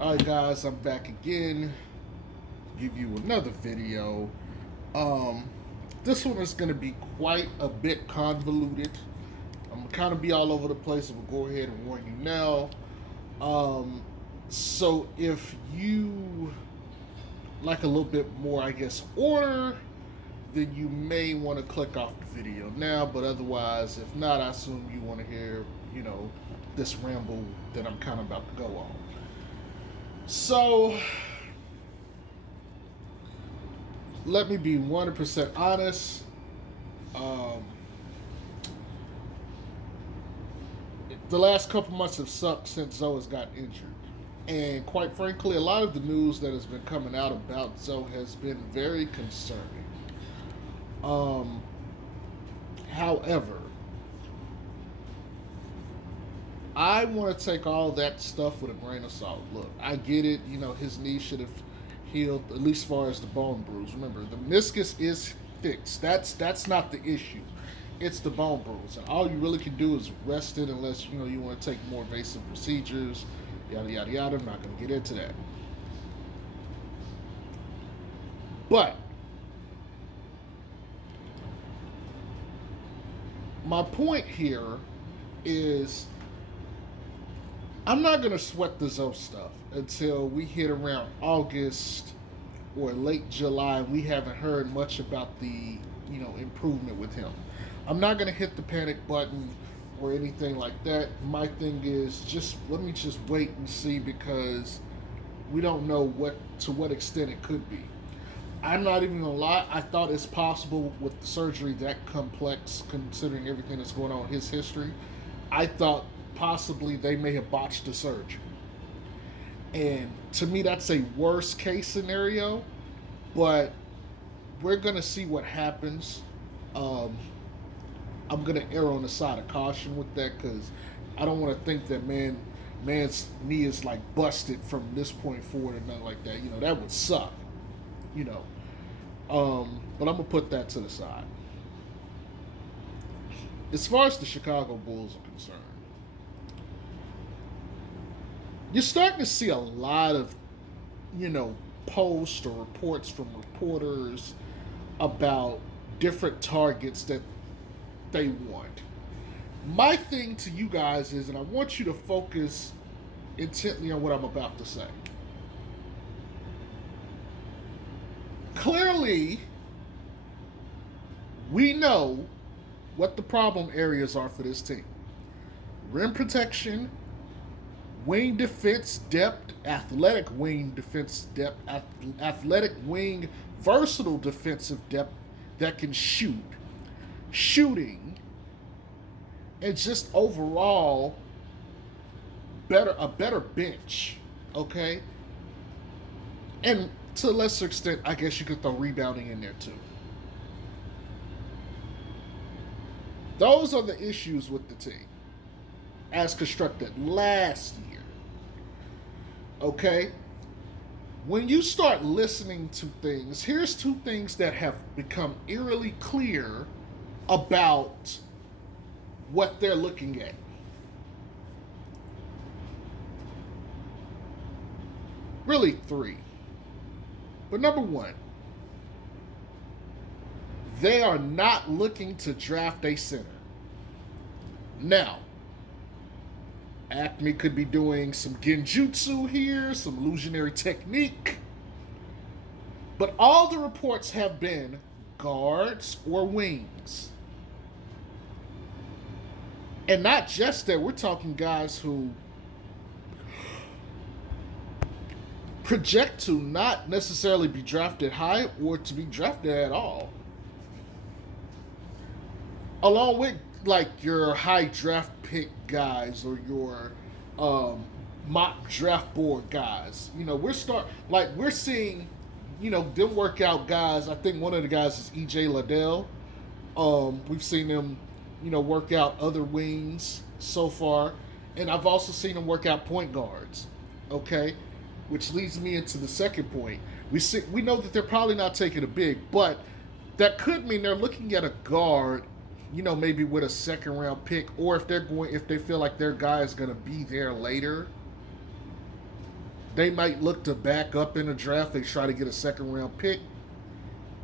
Alright guys, I'm back again. Give you another video. Um this one is gonna be quite a bit convoluted. I'm gonna kinda be all over the place, and we'll go ahead and warn you now. Um so if you like a little bit more, I guess, order, then you may want to click off the video now, but otherwise, if not, I assume you want to hear, this ramble that I'm kind of about to go on. So, let me be 100% honest. Um, the last couple months have sucked since Zoe has got injured. And quite frankly, a lot of the news that has been coming out about Zoe has been very concerning. Um, However, I want to take all that stuff with a grain of salt. Look, I get it. His knee should have healed, at least as far as the bone bruise. Remember, the meniscus is fixed. That's not the issue. It's the bone bruise, and all you really can do is rest it, unless you want to take more invasive procedures. Yada yada yada. I'm not going to get into that. But my point here is I'm not going to sweat the Zoe stuff until we hit around August or late July and we haven't heard much about the, improvement with him. I'm not going to hit the panic button or anything like that. My thing is just let me just wait and see, because we don't know what extent it could be. I'm not even gonna lie. I thought it's possible with the surgery that complex, considering everything that's going on in his history. I thought possibly they may have botched the surgery, and to me, that's a worst case scenario. But we're gonna see what happens. Um, I'm gonna err on the side of caution with that, because I don't want to think that man's knee is like busted from this point forward or nothing like that. That would suck. You know, but I'm gonna put that to the side. As far as the Chicago Bulls are concerned, you're starting to see a lot of, you know, posts or reports from reporters about different targets that they want. My thing to you guys is, and I want you to focus intently on what I'm about to say. Clearly, we know what the problem areas are for this team: rim protection, wing defense depth, athletic wing defense depth, athletic wing versatile defensive depth that can shoot, shooting, and just overall a better bench. Okay, and to a lesser extent, I guess you could throw rebounding in there too. Those are the issues with the team as constructed last year. Okay? When you start listening to things, here's two things that have become eerily clear about what they're looking at. Really, three. But number one, they are not looking to draft a center. Now, Acme could be doing some genjutsu here, some illusionary technique. But all the reports have been guards or wings. And not just that, we're talking guys who project to not necessarily be drafted high or to be drafted at all. Along with like your high draft pick guys or your mock draft board guys. We're seeing, them workout guys. I think one of the guys is EJ Liddell. We've seen them, work out other wings so far, and I've also seen them work out point guards. Okay, which leads me into the second point. We know that they're probably not taking a big, but that could mean they're looking at a guard, maybe with a second round pick, or if they feel like their guy is going to be there later. They might look to back up in the draft. They try to get a second round pick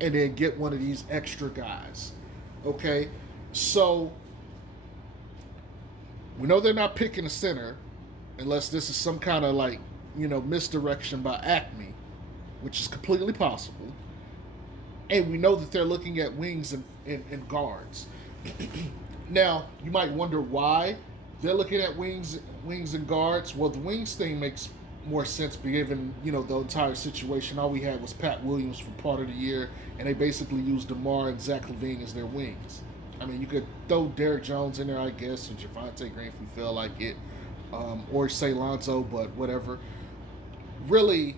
and then get one of these extra guys. Okay? So we know they're not picking a center unless this is some kind of like, misdirection by Acme, which is completely possible. And we know that they're looking at wings and guards. Now, you might wonder why they're looking at wings and guards. Well, the wings thing makes more sense given, the entire situation. All we had was Pat Williams for part of the year, and they basically used DeMar and Zach LaVine as their wings. I mean, you could throw Derrick Jones in there, I guess, or Javonte Green if you feel like it, or say Lonzo, but whatever. Really,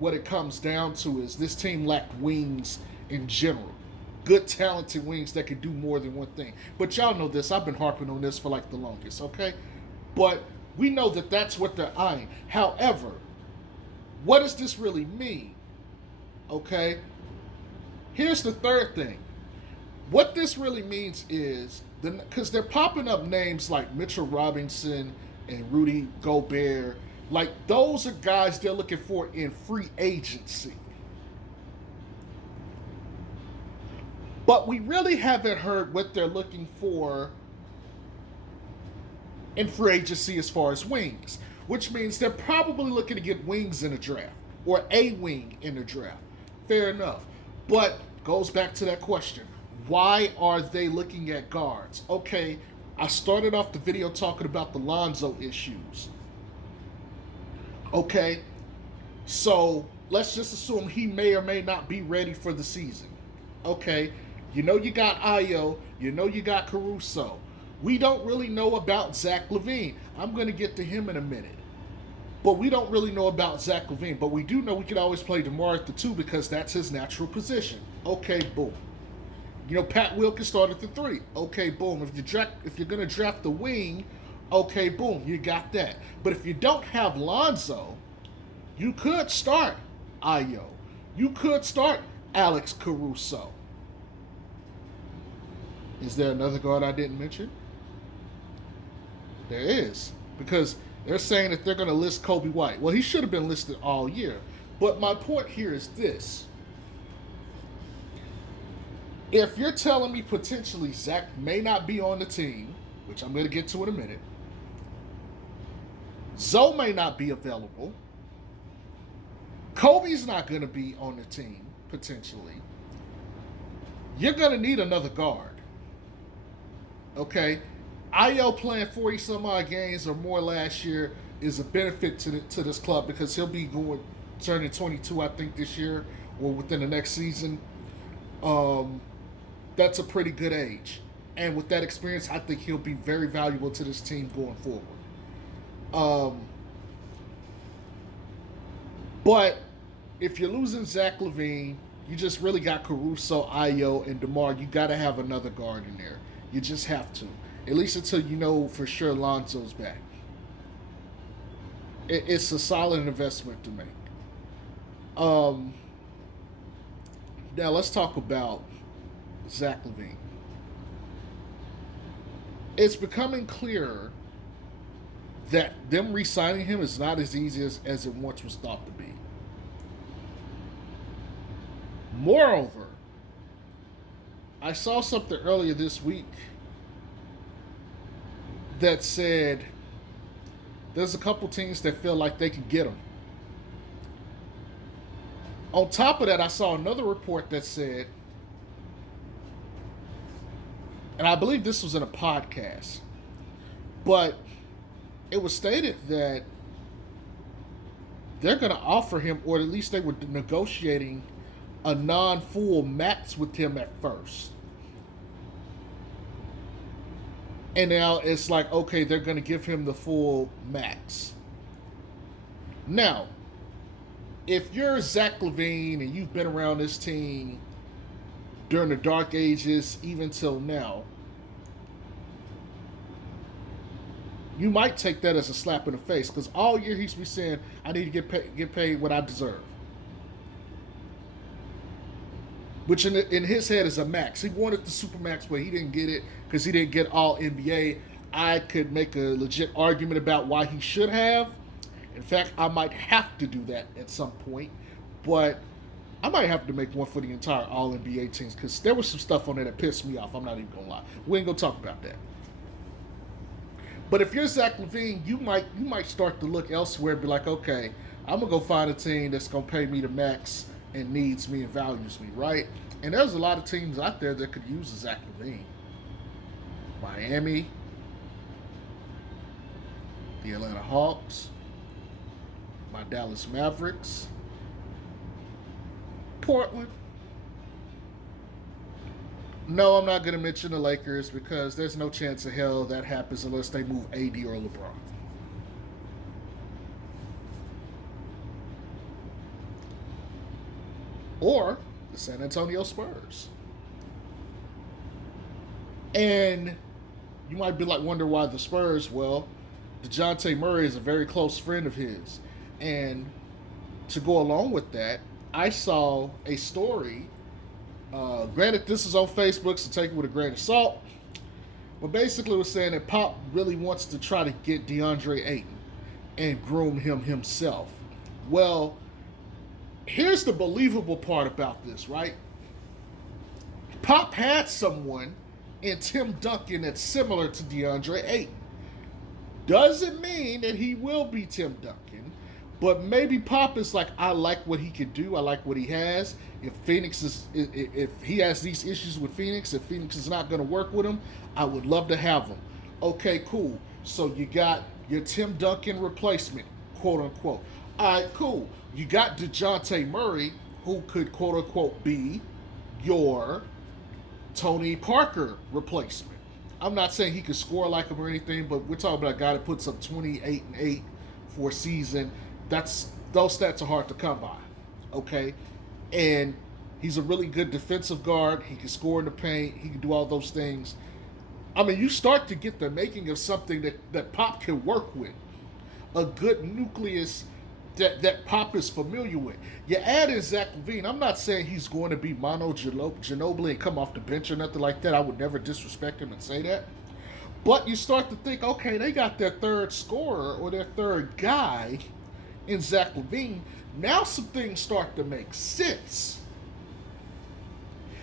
what it comes down to is this team lacked wings in general. Good, talented wings that can do more than one thing. But y'all know this. I've been harping on this for like the longest, okay? But we know that that's what they're eyeing. However, what does this really mean? Okay? Here's the third thing. What this really means is, because they're popping up names like Mitchell Robinson and Rudy Gobert, like those are guys they're looking for in free agency. But we really haven't heard what they're looking for in free agency as far as wings, which means they're probably looking to get wings in a draft or a wing in a draft. Fair enough. But goes back to that question. Why are they looking at guards? Okay, I started off the video talking about the Lonzo issues. Okay, so let's just assume he may or may not be ready for the season. Okay, you got Ayo, you got Caruso. We don't really know about Zach LaVine. I'm going to get to him in a minute. But we don't really know about Zach LaVine. But we do know we can always play DeMar at the 2 because that's his natural position. Okay, boom. Pat Will can start at the 3. Okay, boom. If you're going to draft the wing, okay, boom, you got that. But if you don't have Lonzo, you could start Ayo. You could start Alex Caruso. Is there another guard I didn't mention? There is. Because they're saying that they're going to list Kobe White. Well, he should have been listed all year. But my point here is this. If you're telling me potentially Zach may not be on the team, which I'm going to get to in a minute, Zoe may not be available, Kobe's not going to be on the team, potentially, you're going to need another guard. Okay? Ayo playing 40 some odd games or more last year is a benefit to this club because he'll be turning 22, I think, this year or within the next season. That's a pretty good age. And with that experience, I think he'll be very valuable to this team going forward. But if you're losing Zach LaVine, you just really got Caruso, Ayo, and DeMar. You got to have another guard in there. You just have to. At least until you know for sure Lonzo's back. It's a solid investment to make. Now let's talk about Zach LaVine. It's becoming clearer that them re-signing him is not as easy as it once was thought to be. Moreover, I saw something earlier this week that said there's a couple teams that feel like they can get him. On top of that, I saw another report that said, and I believe this was in a podcast, but it was stated that they're going to offer him, or at least they were negotiating a non-full max with him at first. And now it's like, okay, they're going to give him the full max. Now, if you're Zach LaVine and you've been around this team during the dark ages, even till now, you might take that as a slap in the face because all year he's been saying, I need to get paid what I deserve. Which in his head is a max. He wanted the super max, but he didn't get it because he didn't get all NBA. I could make a legit argument about why he should have, and In fact, I might have to do that at some point, but I might have to make one for the entire All NBA teams because there was some stuff on there that pissed me off. I'm not even gonna lie. We ain't gonna talk about that. But if you're Zach LaVine, you might start to look elsewhere and be like, okay, I'm gonna go find a team that's gonna pay me the max and needs me and values me, right? And there's a lot of teams out there that could use a Zach LaVine. Miami, the Atlanta Hawks, my Dallas Mavericks, Portland. No, I'm not going to mention the Lakers because there's no chance of hell that happens unless they move AD or LeBron. Or the San Antonio Spurs. And you might be like, wonder why the Spurs? Well, DeJounte Murray is a very close friend of his. And to go along with that, I saw a story. Granted, this is on Facebook, so take it with a grain of salt. But basically, it was saying that Pop really wants to try to get DeAndre Ayton and groom him himself. Well, here's the believable part about this, right? Pop had someone in Tim Duncan that's similar to DeAndre Ayton. Doesn't mean that he will be Tim Duncan, but maybe Pop is like, I like what he can do. I like what he has. If he has these issues with Phoenix, if Phoenix is not going to work with him, I would love to have him. Okay, cool. So you got your Tim Duncan replacement, quote unquote. All right, cool. You got DeJounte Murray, who could quote unquote be your Tony Parker replacement. I'm not saying he could score like him or anything, but we're talking about a guy that puts up 28 and 8 for a season. Those stats are hard to come by. Okay? And he's a really good defensive guard. He can score in the paint. He can do all those things. I mean, you start to get the making of something that Pop can work with. A good nucleus that Pop is familiar with. You add in Zach LaVine. I'm not saying he's going to be Manu Ginobili and come off the bench or nothing like that. I would never disrespect him and say that. But you start to think, okay, they got their third scorer or their third guy in Zach LaVine. Now some things start to make sense.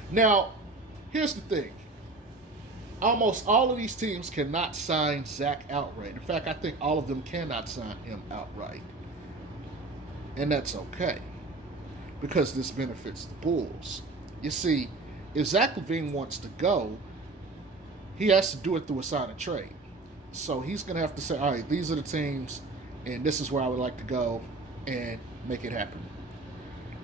Now, here's the thing. Almost all of these teams cannot sign Zach outright. In fact, I think all of them cannot sign him outright. And that's okay, because this benefits the Bulls. You see, if Zach LaVine wants to go, he has to do it through a sign and trade. So he's going to have to say, all right, these are the teams, and this is where I would like to go, and make it happen.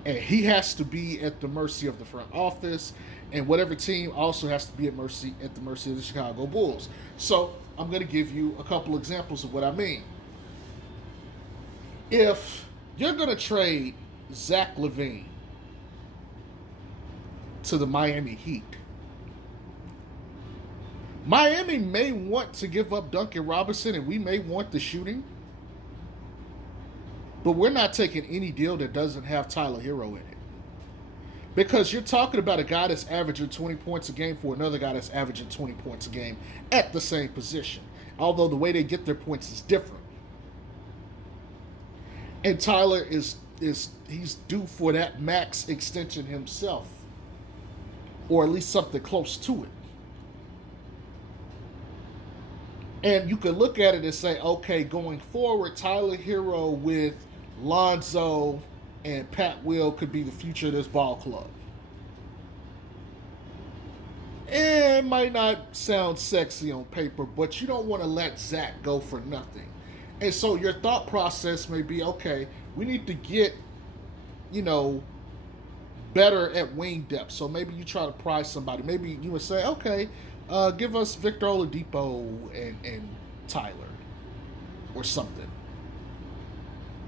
And he has to be at the mercy of the front office, and whatever team also has to be at the mercy of the Chicago Bulls. So I'm going to give you a couple examples of what I mean. If you're going to trade Zach LaVine to the Miami Heat, Miami may want to give up Duncan Robinson, and we may want the shooting, but we're not taking any deal that doesn't have Tyler Hero in it. Because you're talking about a guy that's averaging 20 points a game for another guy that's averaging 20 points a game at the same position. Although the way they get their points is different. And Tyler he's due for that max extension himself. Or at least something close to it. And you could look at it and say, okay, going forward, Tyler Hero with Lonzo and Pat Will could be the future of this ball club. It might not sound sexy on paper, but you don't want to let Zach go for nothing. And so your thought process may be, okay, we need to get, better at wing depth. So maybe you try to prize somebody. Maybe you would say, okay, give us Victor Oladipo and Tyler or something.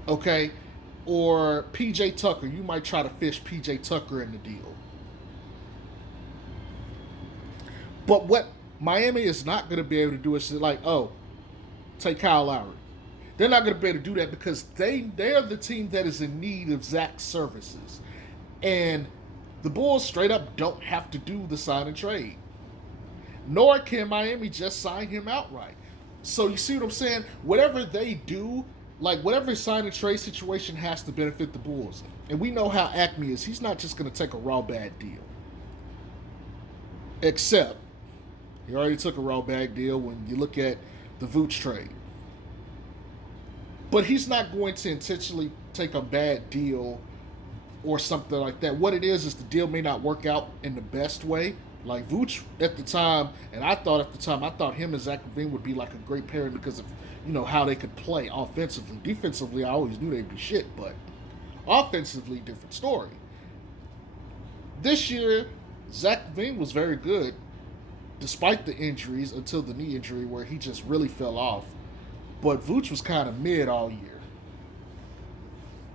Okay? Or PJ Tucker. You might try to fish PJ Tucker in the deal. But what Miami is not going to be able to do is like, take Kyle Lowry. They're not going to be able to do that because they're the team that is in need of Zach's services. And the Bulls straight up don't have to do the sign and trade. Nor can Miami just sign him outright. So you see what I'm saying? Whatever they do, Like whatever sign and trade situation has to benefit the Bulls. And we know how Acme is. He's not just going to take a raw bad deal. Except he already took a raw bad deal when you look at the Vooch trade. But he's not going to intentionally take a bad deal or something like that. What it is the deal may not work out in the best way. Like Vooch at the time, and I thought him and Zach LaVine would be like a great pairing because of how they could play offensively. Defensively, I always knew they'd be shit, but offensively, different story. This year, Zach LaVine was very good, despite the injuries until the knee injury where he just really fell off. But Vooch was kind of mid all year.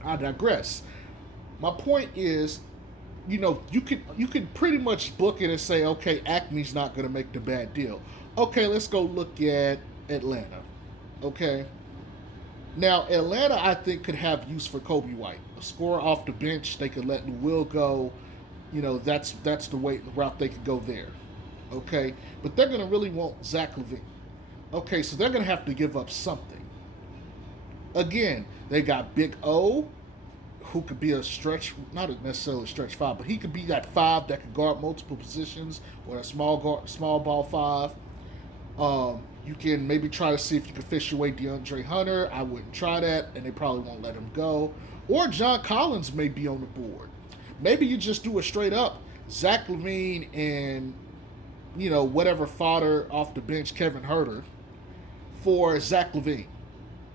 I digress. My point is, you can pretty much book it and say, okay, Acme's not going to make the bad deal. Okay, let's go look at Atlanta. Okay. Now, Atlanta, I think, could have use for Kobe White. A scorer off the bench, they could let Lou Will go. That's the route they could go there. Okay. But they're going to really want Zach LaVine. Okay, so they're going to have to give up something. Again, they got Big O, who could be a stretch, not necessarily a stretch five, but he could be that five that could guard multiple positions, or a small ball five. You can maybe try to see if you can fish away DeAndre Hunter. I wouldn't try that, and they probably won't let him go. Or John Collins may be on the board. Maybe you just do it straight up. Zach LaVine and, whatever fodder off the bench, Kevin Huerter, for Zach LaVine.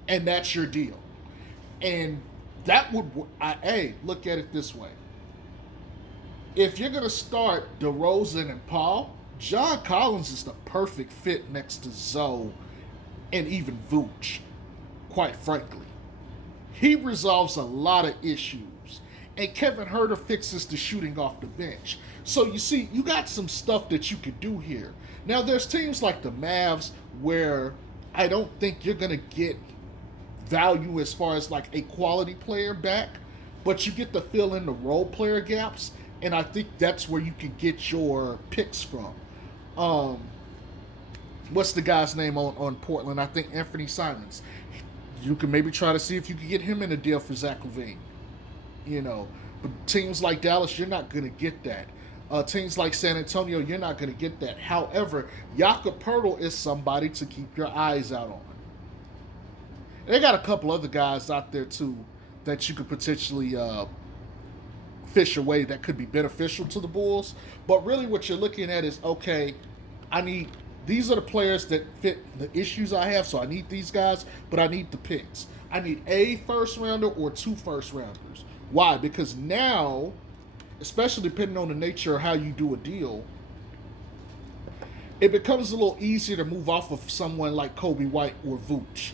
And that's your deal. And that would, look at it this way. If you're going to start DeRozan and Paul, John Collins is the perfect fit next to Zoe and even Vooch, quite frankly. He resolves a lot of issues. And Kevin Huerter fixes the shooting off the bench. So you see, you got some stuff that you could do here. Now, there's teams like the Mavs where I don't think you're going to get value as far as like a quality player back, but you get to fill in the role player gaps, and I think that's where you can get your picks from. What's the guy's name on Portland? I think Anthony Simons. You can maybe try to see if you can get him in a deal for Zach LaVine. But teams like Dallas, you're not going to get that. Teams like San Antonio, you're not going to get that. However, Jakob Poeltl is somebody to keep your eyes out on. And they got a couple other guys out there too that you could potentially fish away that could be beneficial to the Bulls. But really, what you're looking at is, okay, these are the players that fit the issues I have, so I need these guys, but I need the picks. I need a first rounder or 2 first rounders. Why? Because now, especially depending on the nature of how you do a deal, it becomes a little easier to move off of someone like Kobe White or Vooch.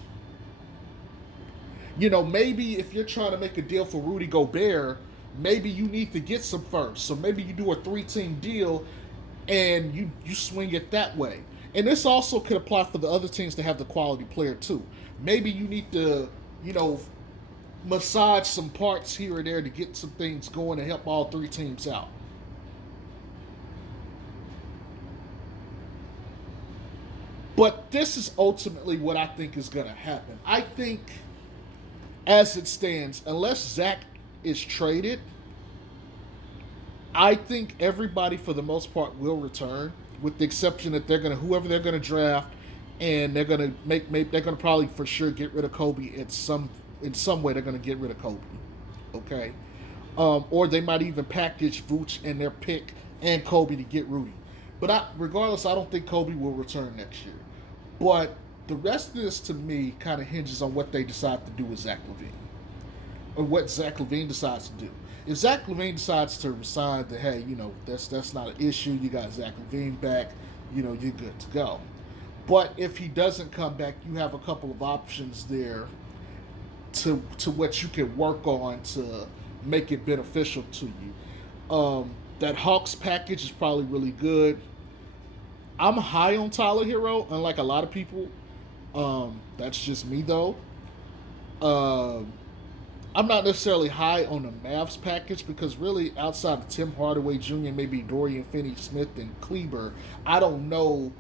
Maybe if you're trying to make a deal for Rudy Gobert, maybe you need to get some first. So maybe you do a 3-team deal and you swing it that way. And this also could apply for the other teams to have the quality player too. Maybe you need to, massage some parts here and there to get some things going and help all 3 teams out. But this is ultimately what I think is going to happen. I think, as it stands, unless Zach is traded, I think everybody for the most part will return, with the exception that whoever they're gonna draft, and they're gonna they're gonna probably for sure get rid of Kobe in some way. They're gonna get rid of Kobe, okay, or they might even package Vooch and their pick and Kobe to get Rudy. But regardless, I don't think Kobe will return next year. But the rest of this, to me, kind of hinges on what they decide to do with Zach LaVine, or what Zach LaVine decides to do. If Zach LaVine decides to resign, that hey, that's not an issue. You got Zach LaVine back. You're good to go. But if he doesn't come back, you have a couple of options there to what you can work on to make it beneficial to you. That Hawks package is probably really good. I'm high on Tyler Hero, unlike a lot of people. That's just me though. I'm not necessarily high on the Mavs package because really, outside of Tim Hardaway Jr., maybe Dorian Finney-Smith and Kleber, I don't know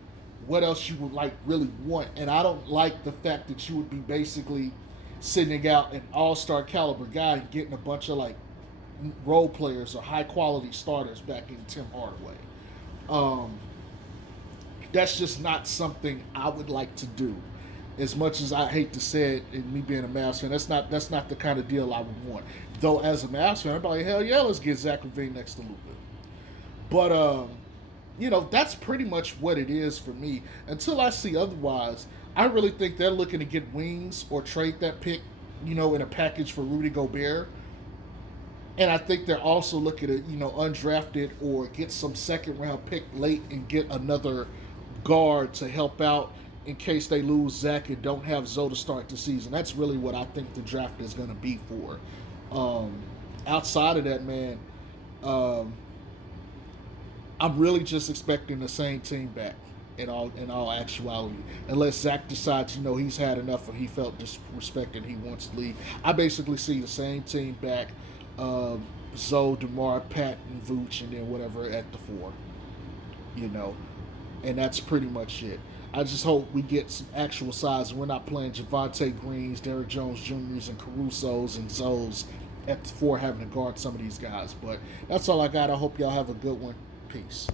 what else you would really want, and I don't like the fact that you would be basically sending out an all-star caliber guy and getting a bunch of like role players or high quality starters back in Tim Hardaway. Um, that's just not something I would like to do. As much as I hate to say it, and me being a Mavs fan, that's not the kind of deal I would want. Though as a Mavs fan, I'm like, hell yeah, let's get Zach LaVine next to Luka. But that's pretty much what it is for me. Until I see otherwise, I really think they're looking to get wings or trade that pick, in a package for Rudy Gobert. And I think they're also looking to, undrafted or get some second round pick late and get another guard to help out in case they lose Zach and don't have Zoe to start the season. That's really what I think the draft is going to be for. Um, Outside of that, man, um, I'm really just expecting the same team back in all actuality, unless Zach decides he's had enough and he felt disrespected and he wants to leave. I basically see the same team back. Zoe, DeMar, Pat, and Vooch, and then whatever at the four. You know, and that's pretty much it. I just hope we get some actual size. We're not playing Javante Greens, Derrick Jones Jr.'s, and Caruso's and Zoes at the four having to guard some of these guys. But that's all I got. I hope y'all have a good one. Peace.